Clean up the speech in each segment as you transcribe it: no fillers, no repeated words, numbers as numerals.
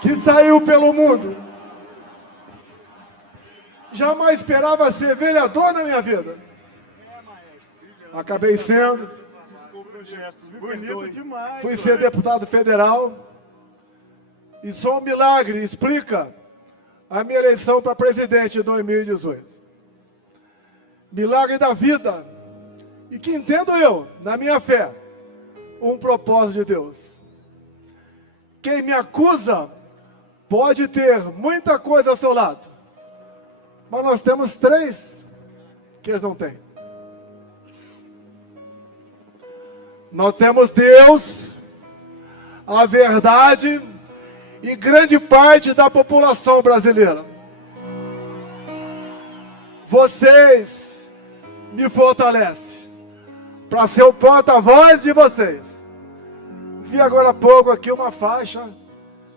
que saiu pelo mundo. Jamais esperava ser vereador na minha vida. Acabei sendo. Bonito demais. Fui ser deputado federal. E só um milagre explica a minha eleição para presidente em 2018. Milagre da vida. E que entendo eu, na minha fé, um propósito de Deus. Quem me acusa pode ter muita coisa ao seu lado, mas nós temos 3 que eles não têm. Nós temos Deus, a verdade e grande parte da população brasileira. Vocês me fortalecem para ser o porta-voz de vocês. Vi agora há pouco aqui uma faixa,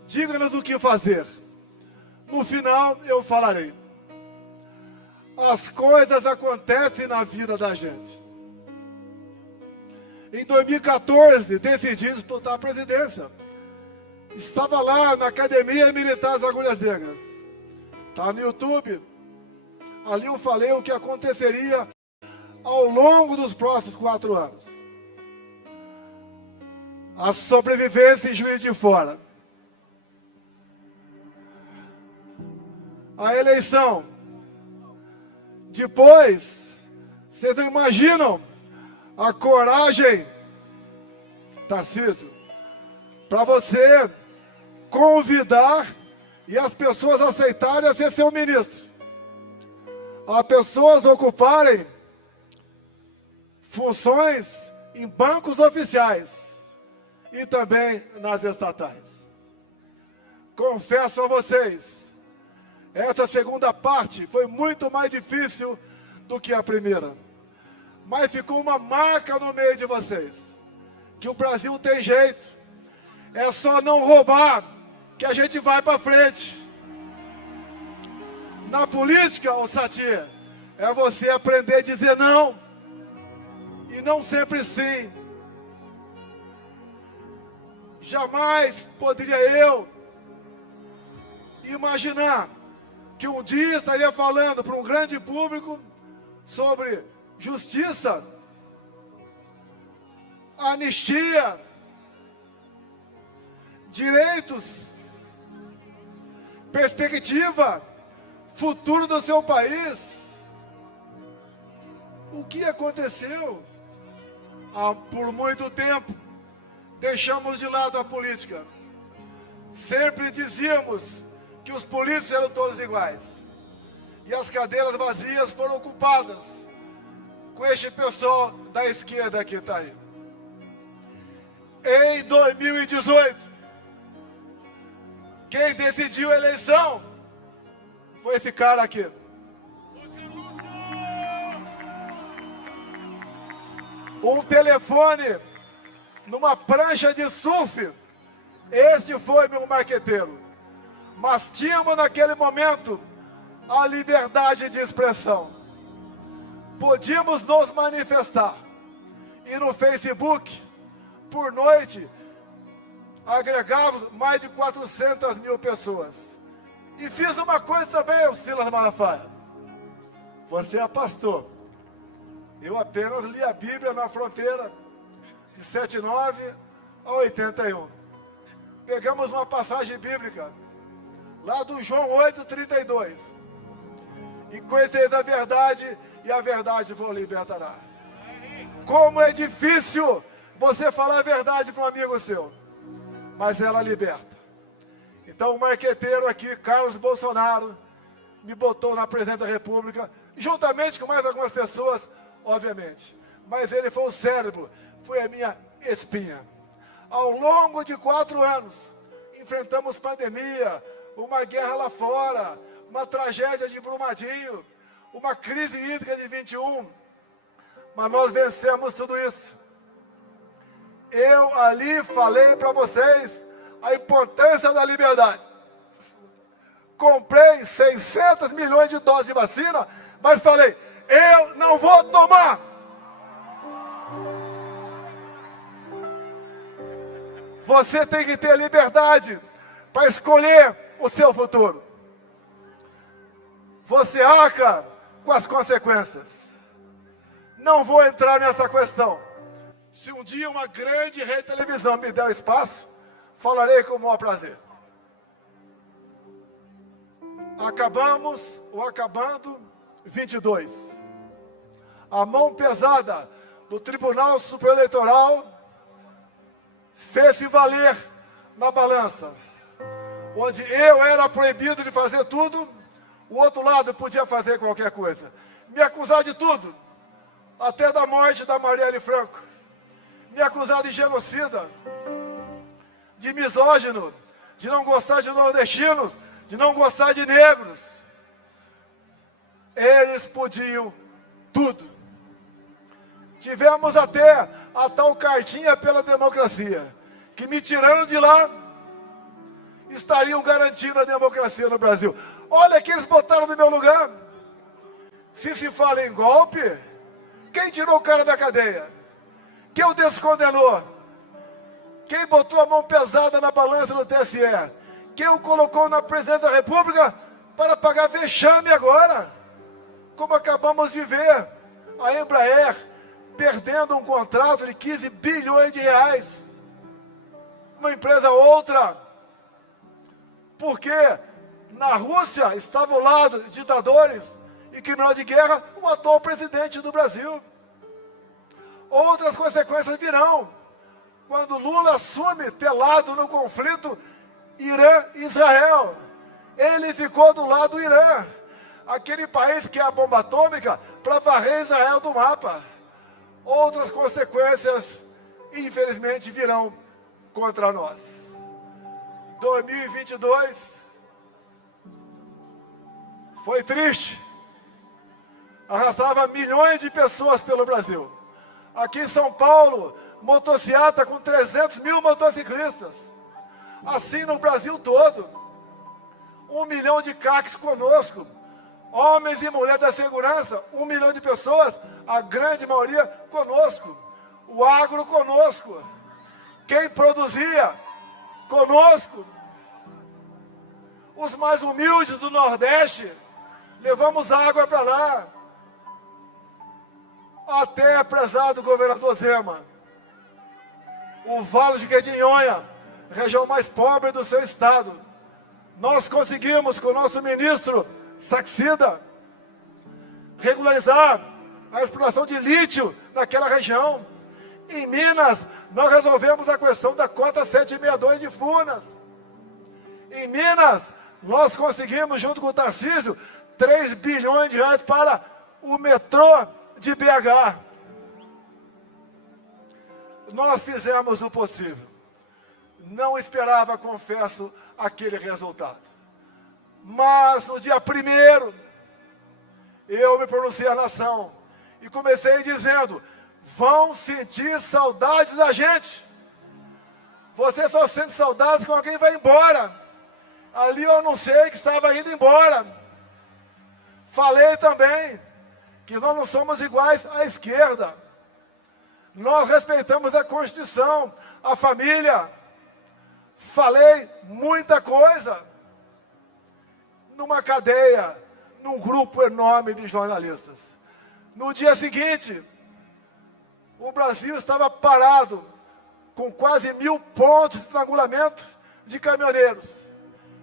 diga-nos o que fazer. No final eu falarei. As coisas acontecem na vida da gente. Em 2014, decidi disputar a presidência. Estava lá na Academia Militar das Agulhas Negras. Está no YouTube. Ali eu falei o que aconteceria ao longo dos próximos 4 anos. A sobrevivência em Juiz de Fora. A eleição. Depois, vocês não imaginam a coragem, Tarcísio, para você convidar e as pessoas aceitarem a ser seu ministro. As pessoas ocuparem funções em bancos oficiais e também nas estatais. Confesso a vocês, essa segunda parte foi muito mais difícil do que a primeira. Mas ficou uma marca no meio de vocês, que o Brasil tem jeito. É só não roubar que a gente vai para frente. Na política, ô Satir, é você aprender a dizer não e não sempre sim. Jamais poderia eu imaginar que um dia estaria falando para um grande público sobre justiça, anistia, direitos, perspectiva, futuro do seu país. O que aconteceu? Por muito tempo, deixamos de lado a política. Sempre dizíamos que os políticos eram todos iguais. E as cadeiras vazias foram ocupadas com este pessoal da esquerda que está aí. Em 2018, quem decidiu a eleição foi esse cara aqui. Um telefone numa prancha de surf. Este foi meu marqueteiro. Mas tínhamos naquele momento a liberdade de expressão. Podíamos nos manifestar. E no Facebook, por noite, agregávamos mais de 400 mil pessoas. E fiz uma coisa também, Silas Malafaia. Você é pastor. Eu apenas li a Bíblia na fronteira de 79 a 81. Pegamos uma passagem bíblica lá do João 8:32. E conhecereis a verdade, e a verdade vos libertará. Como é difícil você falar a verdade para um amigo seu, mas ela liberta. Então o marqueteiro aqui, Carlos Bolsonaro, me botou na presidência da República, juntamente com mais algumas pessoas, obviamente. Mas ele foi o cérebro, foi a minha espinha. Ao longo de 4 anos, enfrentamos pandemia, uma guerra lá fora, uma tragédia de Brumadinho, uma crise hídrica de 21. Mas nós vencemos tudo isso. Eu ali falei para vocês a importância da liberdade. Comprei 600 milhões de doses de vacina, mas falei, eu não vou tomar. Você tem que ter liberdade para escolher o seu futuro. Você arca com as consequências. Não vou entrar nessa questão. Se um dia uma grande rede de televisão me der o espaço, falarei com o maior prazer. Acabando 22. A mão pesada do Tribunal Superior Eleitoral fez-se valer na balança. Onde eu era proibido de fazer tudo, o outro lado podia fazer qualquer coisa. Me acusar de tudo, até da morte da Marielle Franco. Me acusar de genocida, de misógino, de não gostar de nordestinos, de não gostar de negros. Eles podiam tudo. Tivemos até a tal cartinha pela democracia, que me tirando de lá, estariam garantindo a democracia no Brasil. Olha que eles botaram no meu lugar. Se fala em golpe, quem tirou o cara da cadeia? Quem o descondenou? Quem botou a mão pesada na balança do TSE? Quem o colocou na presidência da República para pagar vexame agora? Como acabamos de ver, a Embraer perdendo um contrato de 15 bilhões de reais. Uma empresa outra. Porque na Rússia estava ao lado de ditadores e criminosos de guerra o atual presidente do Brasil. Outras consequências virão. Quando Lula assume ter lado no conflito Irã-Israel. Ele ficou do lado do Irã. Aquele país que é a bomba atômica para varrer Israel do mapa. Outras consequências, infelizmente, virão contra nós. 2022 foi triste. Arrastava milhões de pessoas pelo Brasil. Aqui em São Paulo, motociata com 300 mil motociclistas. Assim no Brasil todo. 1 milhão de CACs conosco. Homens e mulheres da segurança, 1 milhão de pessoas, a grande maioria conosco. O agro conosco. Quem produzia conosco. Os mais humildes do Nordeste, levamos água para lá. Até, prezado governador Zema, o Vale de Jequitinhonha, região mais pobre do seu estado, nós conseguimos, com o nosso ministro Saxida, regularizar a exploração de lítio naquela região. Em Minas, nós resolvemos a questão da cota 762 de Furnas. Em Minas, nós conseguimos, junto com o Tarcísio, 3 bilhões de reais para o metrô de BH. Nós fizemos o possível. Não esperava, confesso, aquele resultado. Mas no dia 1º, eu me pronunciei à nação e comecei dizendo: vão sentir saudades da gente. Você só sente saudades quando alguém vai embora. Ali eu anunciei que estava indo embora. Falei também que nós não somos iguais à esquerda. Nós respeitamos a Constituição, a família. Falei muita coisa. Numa cadeia, num grupo enorme de jornalistas. No dia seguinte, o Brasil estava parado, com quase 1000 pontos de estrangulamento de caminhoneiros.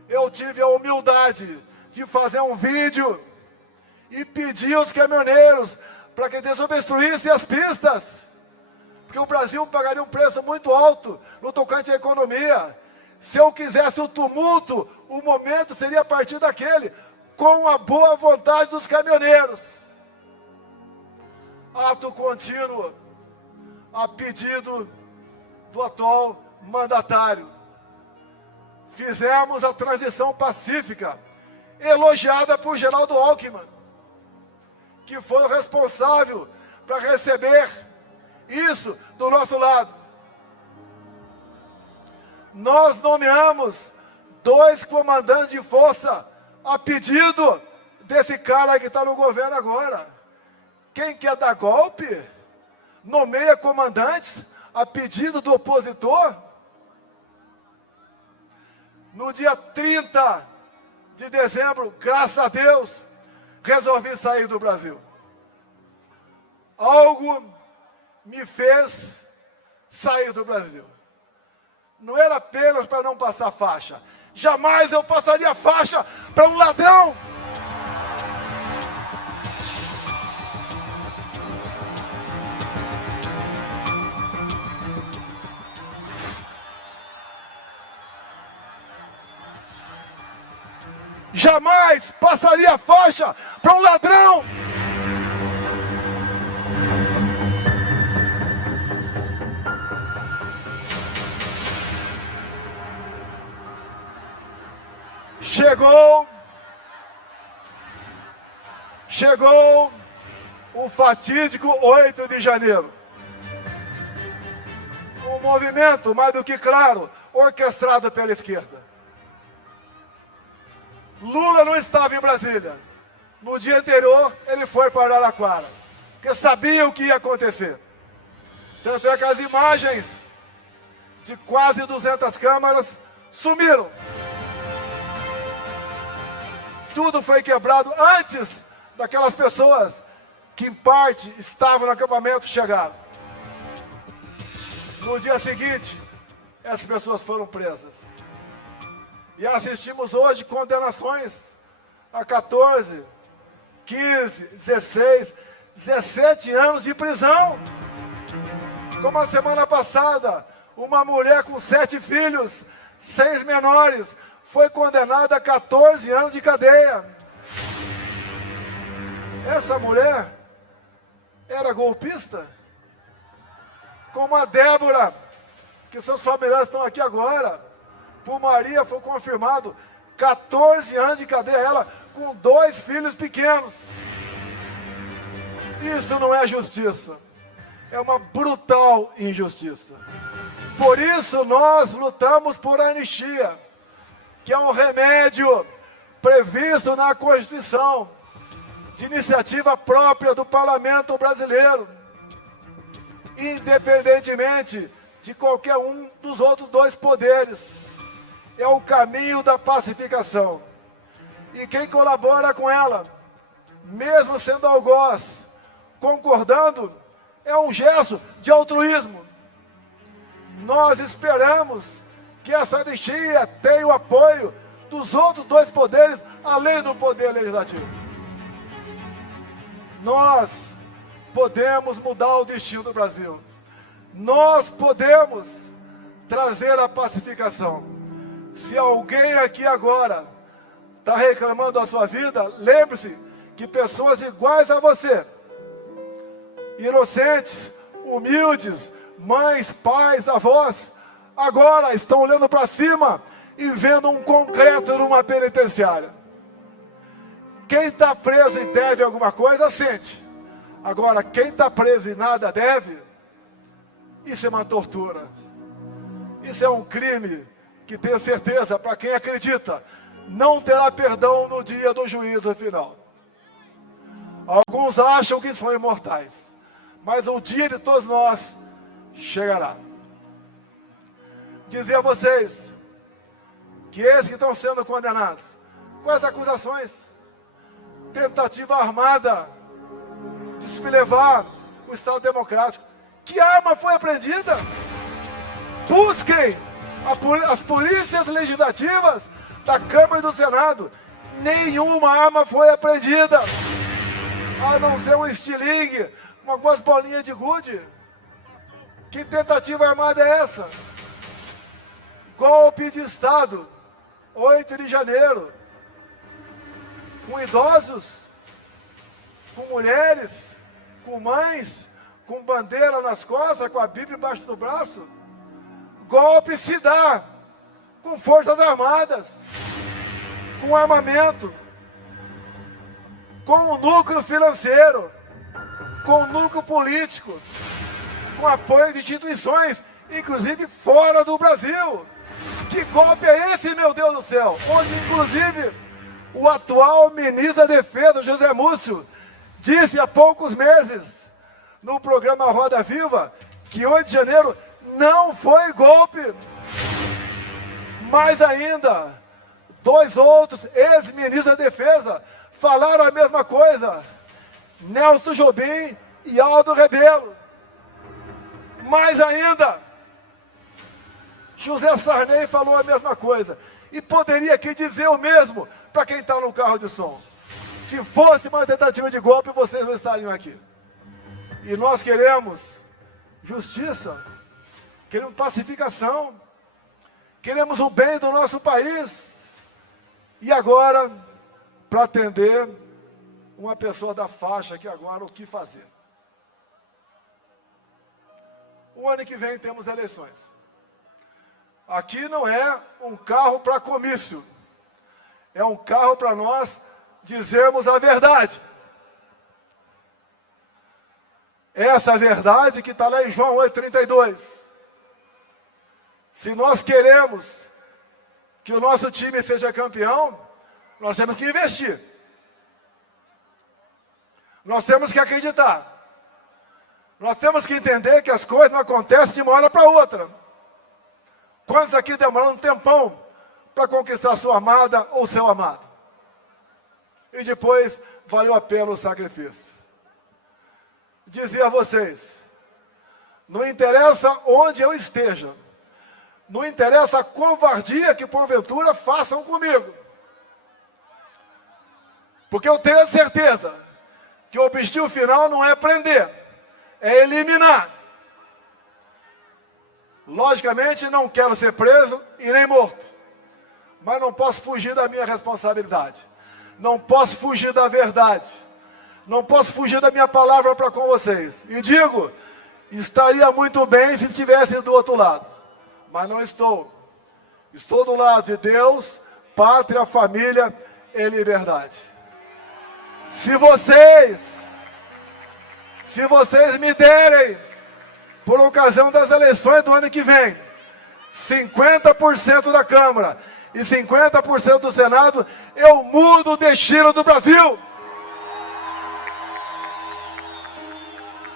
Eu tive a humildade de fazer um vídeo e pedir aos caminhoneiros para que desobstruíssem as pistas. Porque o Brasil pagaria um preço muito alto no tocante à economia. Se eu quisesse o tumulto, o momento seria a partir daquele, com a boa vontade dos caminhoneiros. Ato contínuo, a pedido do atual mandatário. Fizemos a transição pacífica, elogiada por Geraldo Alckmin, que foi o responsável para receber isso do nosso lado. Nós nomeamos 2 comandantes de força a pedido desse cara que está no governo agora. Quem quer dar golpe, nomeia comandantes a pedido do opositor. No dia 30 de dezembro, graças a Deus, resolvi sair do Brasil. Algo me fez sair do Brasil. Não era apenas para não passar faixa. Jamais eu passaria faixa para um ladrão. Jamais passaria faixa para um ladrão. Chegou o fatídico 8 de janeiro. Um movimento, mais do que claro, orquestrado pela esquerda. Lula não estava em Brasília. No dia anterior, ele foi para Araraquara, porque sabia o que ia acontecer. Tanto é que as imagens de quase 200 câmaras sumiram. Tudo foi quebrado antes daquelas pessoas que, em parte, estavam no acampamento chegaram. No dia seguinte, essas pessoas foram presas. E assistimos hoje condenações a 14, 15, 16, 17 anos de prisão. Como a semana passada, uma mulher com 7 filhos, 6 menores, foi condenada a 14 anos de cadeia. Essa mulher era golpista? Como a Débora, que seus familiares estão aqui agora. Por Maria foi confirmado 14 anos de cadeia, ela com 2 filhos pequenos. Isso não é justiça, é uma brutal injustiça. Por isso nós lutamos por anistia, que é um remédio previsto na Constituição, de iniciativa própria do Parlamento brasileiro, independentemente de qualquer um dos outros 2 poderes. É o caminho da pacificação. E quem colabora com ela, mesmo sendo algoz, concordando, é um gesto de altruísmo. Nós esperamos que essa anistia tenha o apoio dos outros 2 poderes, além do poder legislativo. Nós podemos mudar o destino do Brasil. Nós podemos trazer a pacificação. Se alguém aqui agora está reclamando da sua vida, lembre-se que pessoas iguais a você, inocentes, humildes, mães, pais, avós, agora estão olhando para cima e vendo um concreto numa penitenciária. Quem está preso e deve alguma coisa, sente. Agora, quem está preso e nada deve, isso é uma tortura. Isso é um crime que, tenho certeza, para quem acredita, não terá perdão no dia do juízo final. Alguns acham que são imortais, mas o dia de todos nós chegará. Dizer a vocês que esses que estão sendo condenados, quais acusações? Tentativa armada de se levar o Estado Democrático. Que arma foi apreendida? Busquem as polícias legislativas da Câmara e do Senado. Nenhuma arma foi apreendida, a não ser um estilingue com algumas bolinhas de gude. Que tentativa armada é essa? Golpe de Estado, 8 de janeiro, com idosos, com mulheres, com mães, com bandeira nas costas, com a Bíblia embaixo do braço. Golpe se dá com forças armadas, com armamento, com o núcleo financeiro, com o núcleo político, com apoio de instituições, inclusive fora do Brasil. Que golpe é esse, meu Deus do céu? Onde, inclusive, o atual ministro da Defesa, José Múcio, disse há poucos meses, no programa Roda Viva, que 8 de janeiro não foi golpe. Mais ainda, 2 outros ex-ministros da Defesa falaram a mesma coisa. Nelson Jobim e Aldo Rebelo. Mais ainda, José Sarney falou a mesma coisa. E poderia aqui dizer o mesmo para quem está no carro de som. Se fosse uma tentativa de golpe, vocês não estariam aqui. E nós queremos justiça, queremos pacificação, queremos o bem do nosso país. E agora, para atender uma pessoa da faixa aqui agora, o que fazer? O ano que vem temos eleições. Aqui não é um carro para comício, é um carro para nós dizermos a verdade. Essa verdade que está lá em João 8,32. Se nós queremos que o nosso time seja campeão, nós temos que investir. Nós temos que acreditar. Nós temos que entender que as coisas não acontecem de uma hora para outra. Quantos aqui demoraram um tempão para conquistar sua amada ou seu amado? E depois valeu a pena o sacrifício. Dizia a vocês, não interessa onde eu esteja, não interessa a covardia que porventura façam comigo, porque eu tenho a certeza que o objetivo final não é prender, é eliminar. Logicamente não quero ser preso e nem morto, mas não posso fugir da minha responsabilidade, não posso fugir da verdade, não posso fugir da minha palavra para com vocês. E digo, estaria muito bem se estivesse do outro lado, mas não estou. Estou do lado de Deus, pátria, família e liberdade. Se vocês me derem, por ocasião das eleições do ano que vem, 50% da Câmara e 50% do Senado, eu mudo o destino do Brasil.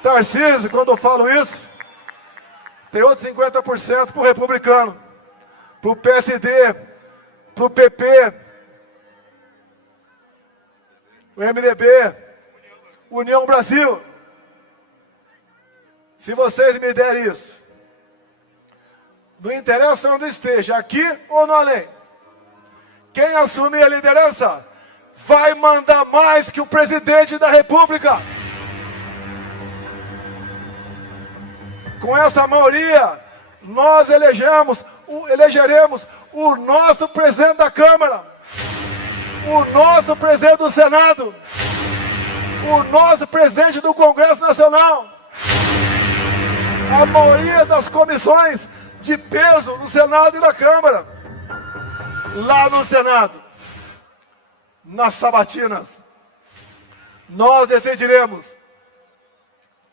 Tarcísio, quando eu falo isso, tem outros 50% para o republicano, para o PSD, para o PP, o MDB, União Brasil. Se vocês me derem isso, não interessa onde esteja, aqui ou no além, quem assumir a liderança vai mandar mais que o presidente da República. Com essa maioria, nós elegeremos o nosso presidente da Câmara, o nosso presidente do Senado, o nosso presidente do Congresso Nacional, a maioria das comissões de peso no Senado e na Câmara. Lá no Senado, nas sabatinas, nós decidiremos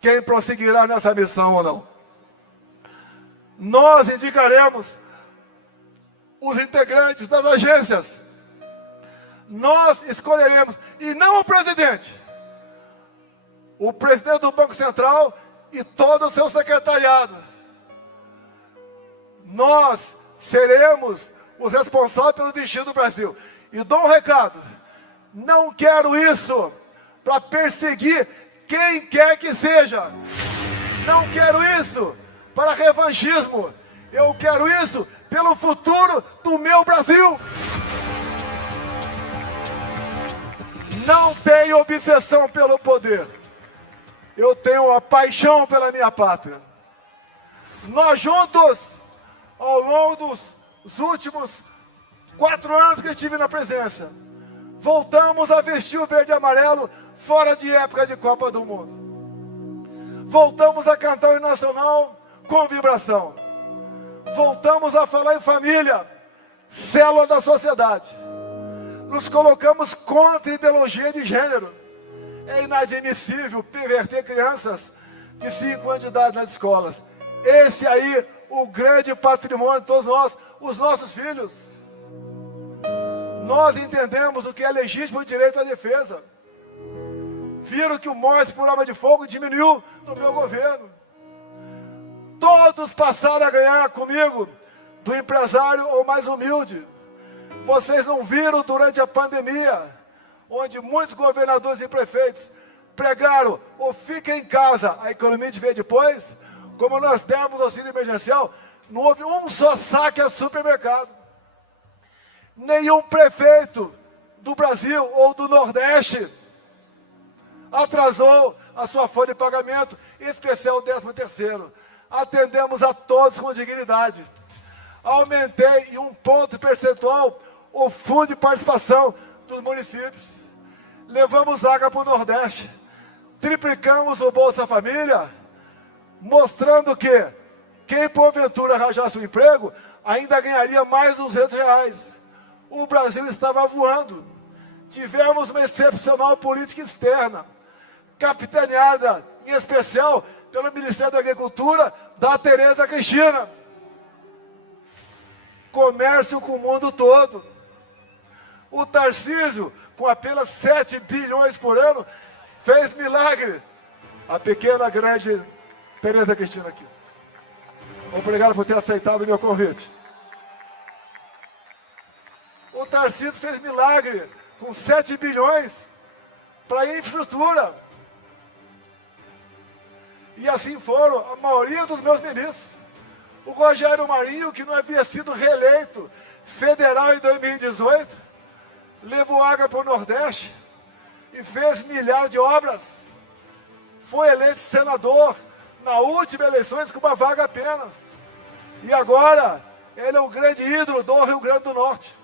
quem prosseguirá nessa missão ou não. Nós indicaremos os integrantes das agências. Nós escolheremos, e não o presidente do Banco Central e todo o seu secretariado. Nós seremos os responsáveis pelo destino do Brasil. E dou um recado, não quero isso para perseguir quem quer que seja. Não quero isso para revanchismo. Eu quero isso pelo futuro do meu Brasil. Não tenho obsessão pelo poder. Eu tenho a paixão pela minha pátria. Nós juntos, ao longo dos últimos 4 anos que estive na presidência, voltamos a vestir o verde e amarelo fora de época de Copa do Mundo. Voltamos a cantar o hino nacional com vibração. Voltamos a falar em família, célula da sociedade. Nos colocamos contra a ideologia de gênero. É inadmissível perverter crianças de 5 anos de idade nas escolas. Esse aí, o grande patrimônio de todos nós, os nossos filhos. Nós entendemos o que é legítimo direito à defesa. Viram que o morte por arma de fogo diminuiu no meu governo. Todos passaram a ganhar comigo do empresário ou mais humilde. Vocês não viram durante a pandemia, onde muitos governadores e prefeitos pregaram ou fiquem em casa, a economia veio depois, como nós demos auxílio emergencial, não houve um só saque a supermercado. Nenhum prefeito do Brasil ou do Nordeste atrasou a sua folha de pagamento, em especial o 13º. Atendemos a todos com dignidade. Aumentei em 1 ponto percentual o fundo de participação dos municípios. Levamos água para o Nordeste. Triplicamos o Bolsa Família, mostrando que quem porventura arranjasse um emprego, ainda ganharia mais R$200. O Brasil estava voando. Tivemos uma excepcional política externa, capitaneada, em especial, pelo Ministério da Agricultura, da Tereza Cristina. Comércio com o mundo todo. O Tarcísio, com apenas 7 bilhões por ano, fez milagre. A pequena, grande Tereza Cristina aqui. Obrigado por ter aceitado o meu convite. O Tarcísio fez milagre com 7 bilhões para a infraestrutura. E assim foram a maioria dos meus ministros. O Rogério Marinho, que não havia sido reeleito federal em 2018, levou água para o Nordeste e fez milhares de obras. Foi eleito senador na última eleições com uma vaga apenas. E agora, ele é um grande ídolo do Rio Grande do Norte.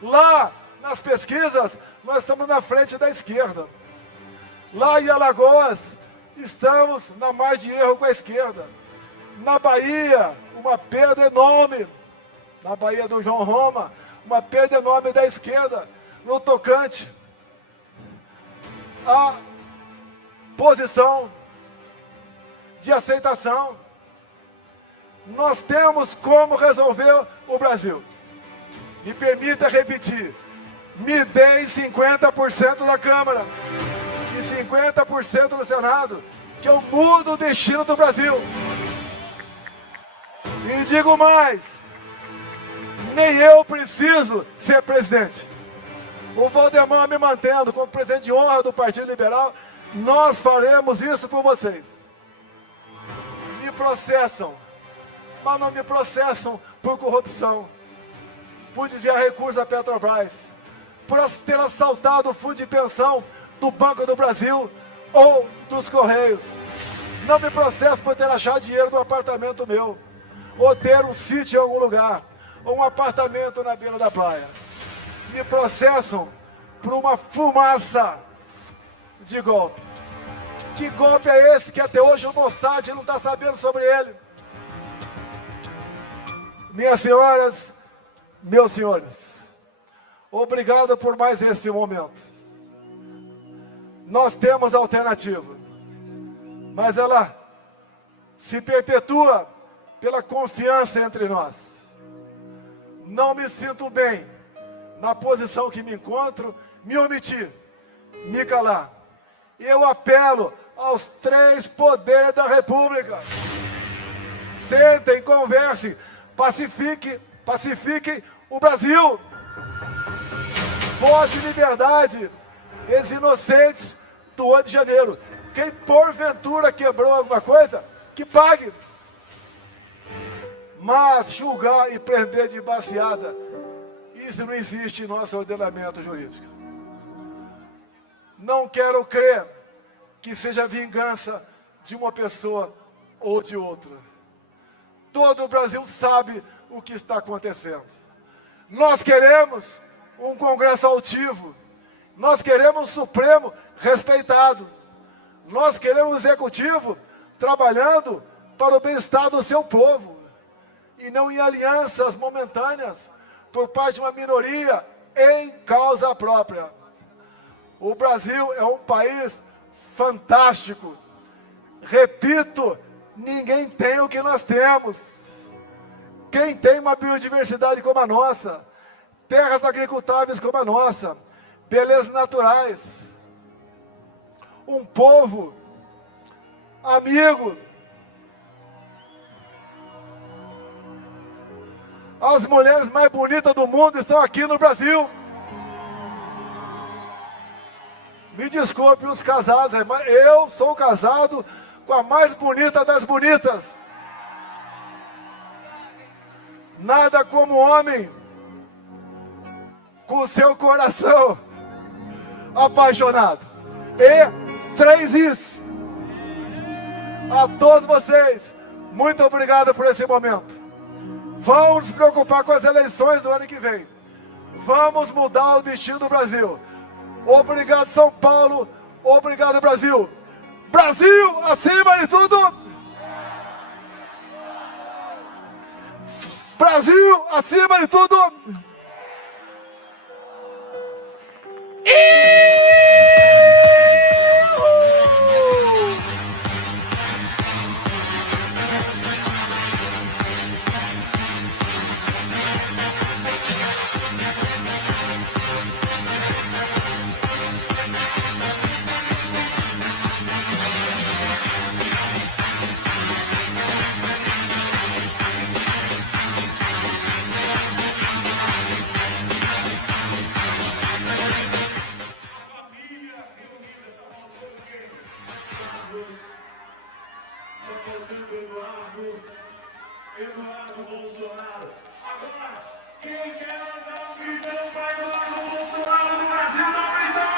Lá, nas pesquisas, nós estamos na frente da esquerda. Lá em Alagoas, estamos na margem de erro com a esquerda. Na Bahia, uma perda enorme. Na Bahia do João Roma, uma perda enorme da esquerda. No tocante, a posição de aceitação. Nós temos como resolver o Brasil. Me permita repetir. Me deem 50% da Câmara e 50% do Senado, que eu mudo o destino do Brasil. E digo mais, nem eu preciso ser presidente. O Valdemar me mantendo como presidente de honra do Partido Liberal, nós faremos isso por vocês. Me processam, mas não me processam por corrupção, por desviar recursos à Petrobras, por ter assaltado o fundo de pensão do Banco do Brasil ou dos Correios. Não me processam por ter achado dinheiro no apartamento meu, ou ter um sítio em algum lugar, ou um apartamento na beira da praia. Me processam por uma fumaça de golpe. Que golpe é esse que até hoje o Mossad não está sabendo sobre ele? Minhas senhoras, meus senhores, obrigado por mais esse momento. Nós temos alternativa, mas ela se perpetua pela confiança entre nós. Não me sinto bem na posição que me encontro, me omitir, me calar. Eu apelo aos 3 poderes da República. Sentem, conversem, pacifiquem o Brasil. Voz de liberdade, eles inocentes do 8 de janeiro. Quem porventura quebrou alguma coisa, que pague. Mas julgar e prender de baseada, isso não existe em nosso ordenamento jurídico. Não quero crer que seja vingança de uma pessoa ou de outra. Todo o Brasil sabe o que está acontecendo. Nós queremos um Congresso altivo. Nós queremos um Supremo respeitado. Nós queremos um Executivo trabalhando para o bem-estar do seu povo. E não em alianças momentâneas por parte de uma minoria em causa própria. O Brasil é um país fantástico. Repito, ninguém tem o que nós temos. Quem tem uma biodiversidade como a nossa, terras agricultáveis como a nossa, belezas naturais, um povo amigo. As mulheres mais bonitas do mundo estão aqui no Brasil. Me desculpe os casados, mas eu sou casado com a mais bonita das bonitas. Nada como homem com seu coração apaixonado. E 3 is. A todos vocês, muito obrigado por esse momento. Vamos nos preocupar com as eleições do ano que vem. Vamos mudar o destino do Brasil. Obrigado, São Paulo. Obrigado, Brasil. Brasil, acima de tudo. Brasil, acima de tudo. Eduardo Bolsonaro. Agora, quem quer andar um gritão para Eduardo Bolsonaro no Brasil, não gritou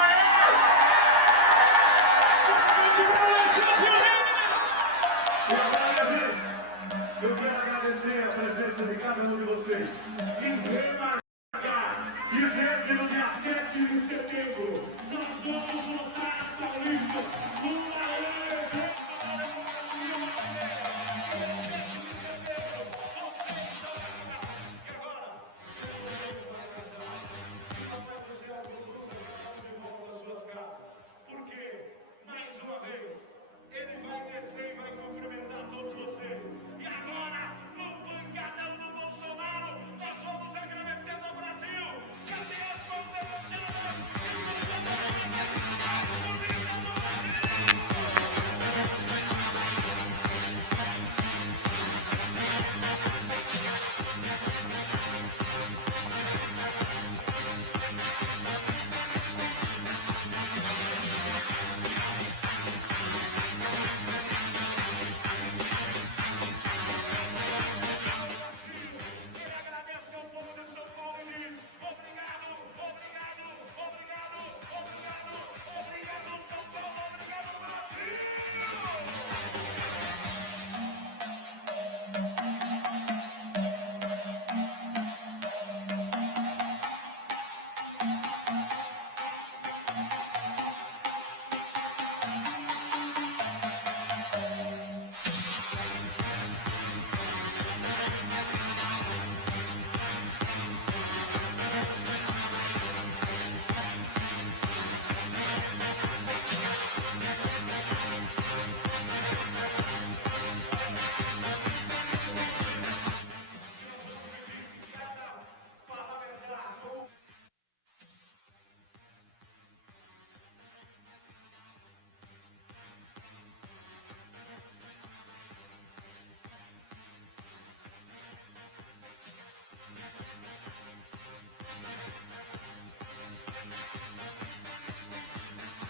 eu quero agradecer a presença de cada um de vocês e remarcar, dizer que no dia 7 de setembro nós vamos votar a Paulista numa Brasil!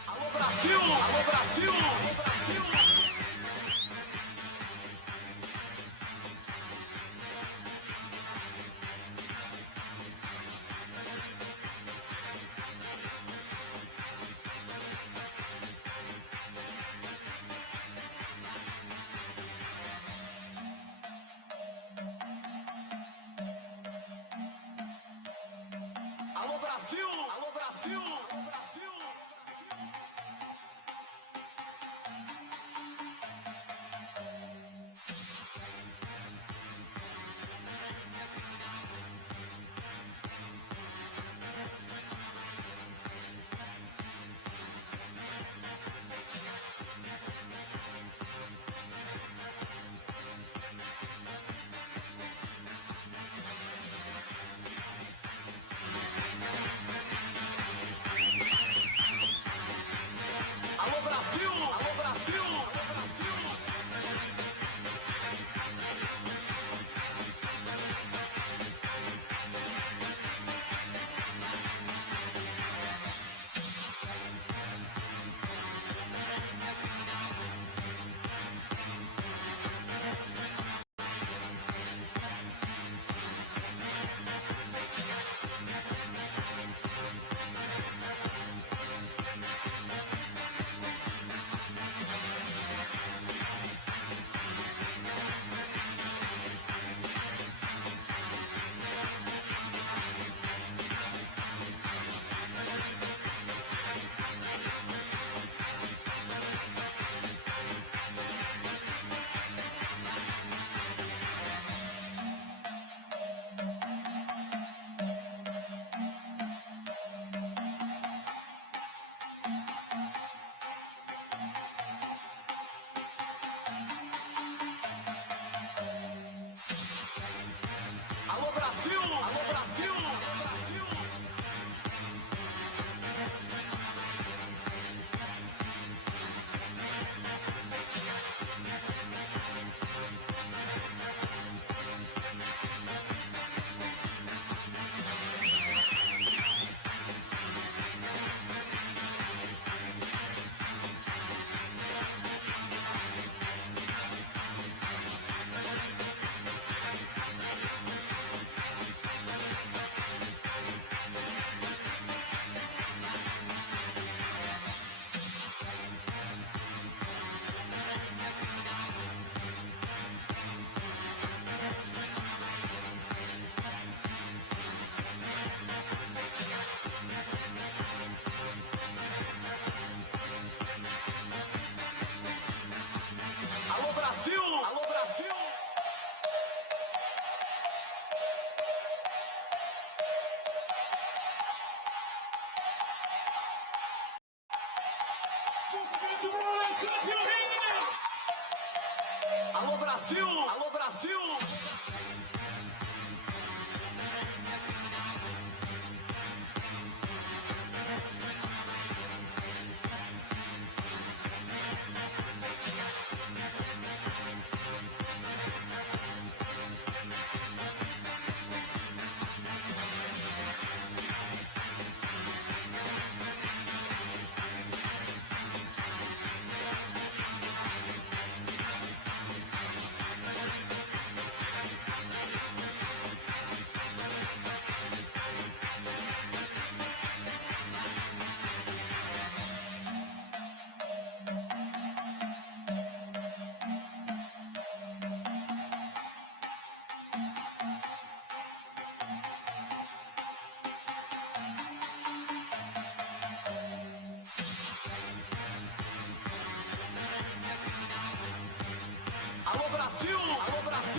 Alô, Brasil! Alô, Brasil! Alô, Brasil! Alô, Brasil! Alô, Brasil! Alô Brasil, alô Brasil. Alô Brasil, alô Brasil.